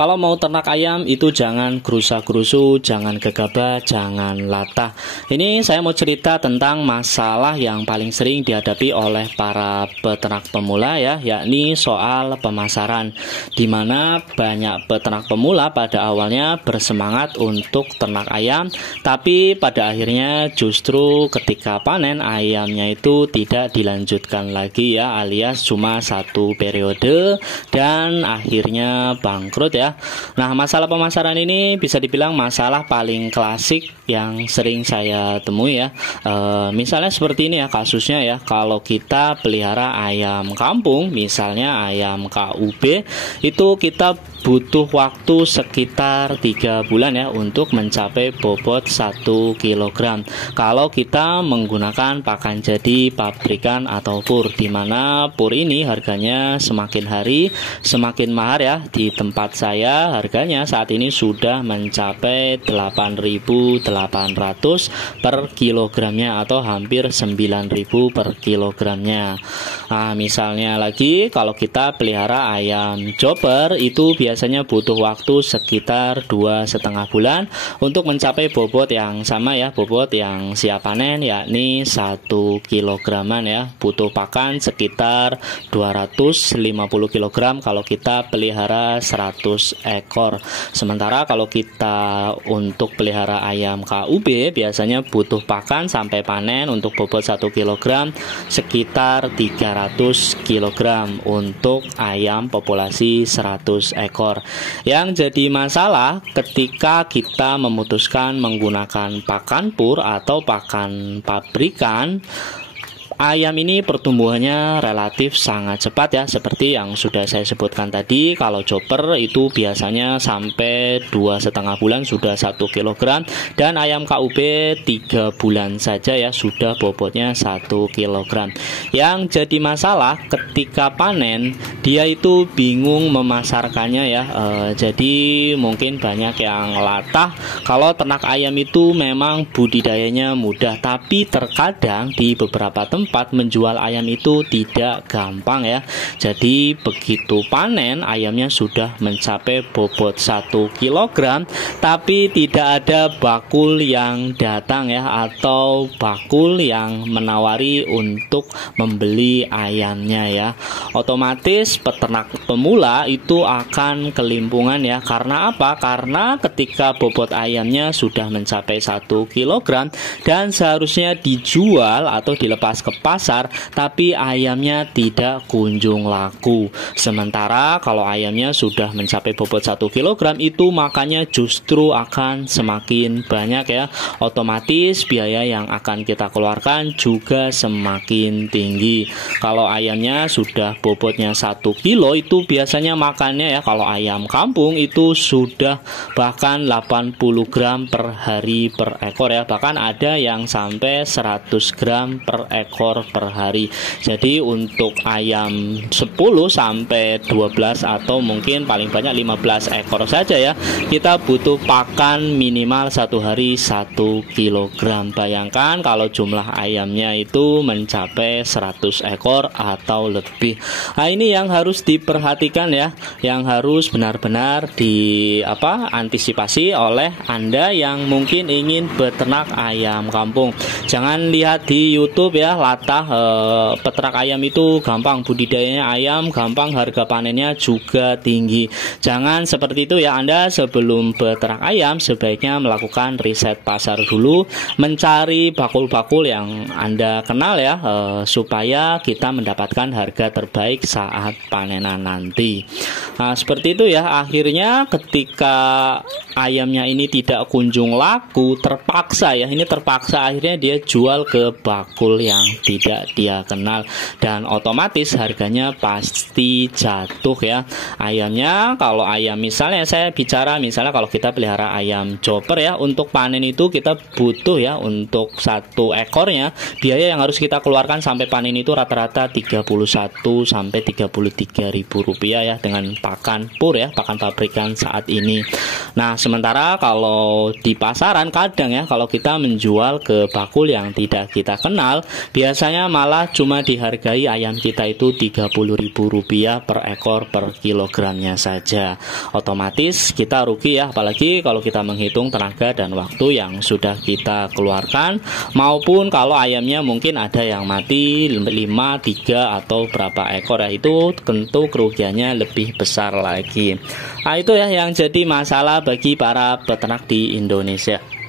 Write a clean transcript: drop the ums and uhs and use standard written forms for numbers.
Kalau mau ternak ayam itu jangan gerusa-gerusu, jangan gegabah, jangan latah. Ini saya mau cerita tentang masalah yang paling sering dihadapi oleh para peternak pemula ya, yakni soal pemasaran, di mana banyak peternak pemula pada awalnya bersemangat untuk ternak ayam, tapi pada akhirnya justru ketika panen ayamnya itu tidak dilanjutkan lagi ya, alias cuma satu periode dan akhirnya bangkrut ya. Nah, masalah pemasaran ini bisa dibilang masalah paling klasik yang sering saya temui ya. Misalnya seperti ini ya kasusnya ya, kalau kita pelihara ayam kampung, misalnya ayam KUB, itu kita butuh waktu sekitar 3 bulan ya untuk mencapai bobot 1 kg. Kalau kita menggunakan pakan jadi pabrikan atau pur, di mana pur ini harganya semakin hari semakin mahal ya. Di tempat saya harganya saat ini sudah mencapai 8.800 per kilogramnya atau hampir 9.000 per kilogramnya. Nah, misalnya lagi kalau kita pelihara ayam chopper itu biasanya butuh waktu sekitar 2,5 bulan untuk mencapai bobot yang sama ya, bobot yang siap panen, yakni 1 kilograman ya. Butuh pakan sekitar 250 kg kalau kita pelihara 100 ekor. Sementara kalau kita untuk pelihara ayam KUB biasanya butuh pakan sampai panen untuk bobot 1 kg sekitar 300 kg untuk ayam populasi 100 ekor. Yang jadi masalah ketika kita memutuskan menggunakan pakan pur atau pakan pabrikan, ayam ini pertumbuhannya relatif sangat cepat ya, seperti yang sudah saya sebutkan tadi. Kalau chopper itu biasanya sampai 2,5 bulan sudah 1 kg, dan ayam KUB 3 bulan saja ya sudah bobotnya 1 kg. Yang jadi masalah ketika panen, dia itu bingung memasarkannya ya. Jadi mungkin banyak yang latah. Kalau ternak ayam itu memang budidayanya mudah, tapi terkadang di beberapa tempat menjual ayam itu tidak gampang ya. Jadi begitu panen ayamnya sudah mencapai bobot 1 kg, tapi tidak ada bakul yang datang ya, atau bakul yang menawari untuk membeli ayamnya ya. Otomatis peternak pemula itu akan kelimpungan ya. Karena apa? Karena ketika bobot ayamnya sudah mencapai 1 kg dan seharusnya dijual atau dilepas ke pasar, tapi ayamnya tidak kunjung laku. Sementara kalau ayamnya sudah mencapai bobot 1 kg itu makanya justru akan semakin banyak ya. Otomatis biaya yang akan kita keluarkan juga semakin tinggi. Kalau ayamnya sudah bobotnya 1 kilo itu biasanya makannya ya, kalau ayam kampung itu sudah bahkan 80 gram per hari per ekor ya. Bahkan ada yang sampai 100 gram per ekor per hari. Jadi untuk ayam 10 sampai 12 atau mungkin paling banyak 15 ekor saja ya, kita butuh pakan minimal 1 hari 1 kg. Bayangkan kalau jumlah ayamnya itu mencapai 100 ekor atau lebih. Nah, ini yang harus diperhatikan ya, yang harus benar-benar antisipasi oleh Anda yang mungkin ingin beternak ayam kampung. Jangan lihat di YouTube ya, peternak ayam itu gampang, budidayanya ayam gampang, harga panennya juga tinggi. Jangan seperti itu ya. Anda sebelum beternak ayam sebaiknya melakukan riset pasar dulu, mencari bakul-bakul yang Anda kenal ya, supaya kita mendapatkan harga terbaik saat panenan nanti. Nah, seperti itu ya. Akhirnya ketika ayamnya ini tidak kunjung laku, terpaksa akhirnya dia jual ke bakul yang tidak dia kenal, dan otomatis harganya pasti jatuh ya ayamnya. Kalau ayam misalnya kalau kita pelihara ayam chopper ya, untuk panen itu kita butuh ya, untuk 1 ekornya biaya yang harus kita keluarkan sampai panen itu rata-rata 31 sampai 33 ribu rupiah ya, dengan pakan pur ya, pakan pabrikan saat ini. Nah, sementara kalau di pasaran kadang ya, kalau kita menjual ke bakul yang tidak kita kenal, biasanya malah cuma dihargai ayam kita itu Rp30.000 per ekor per kilogramnya saja. Otomatis kita rugi ya, apalagi kalau kita menghitung tenaga dan waktu yang sudah kita keluarkan, maupun kalau ayamnya mungkin ada yang mati 5, 3 atau berapa ekor ya, itu tentu kerugiannya lebih besar lagi. Nah, itu ya yang jadi masalah bagi para peternak di Indonesia.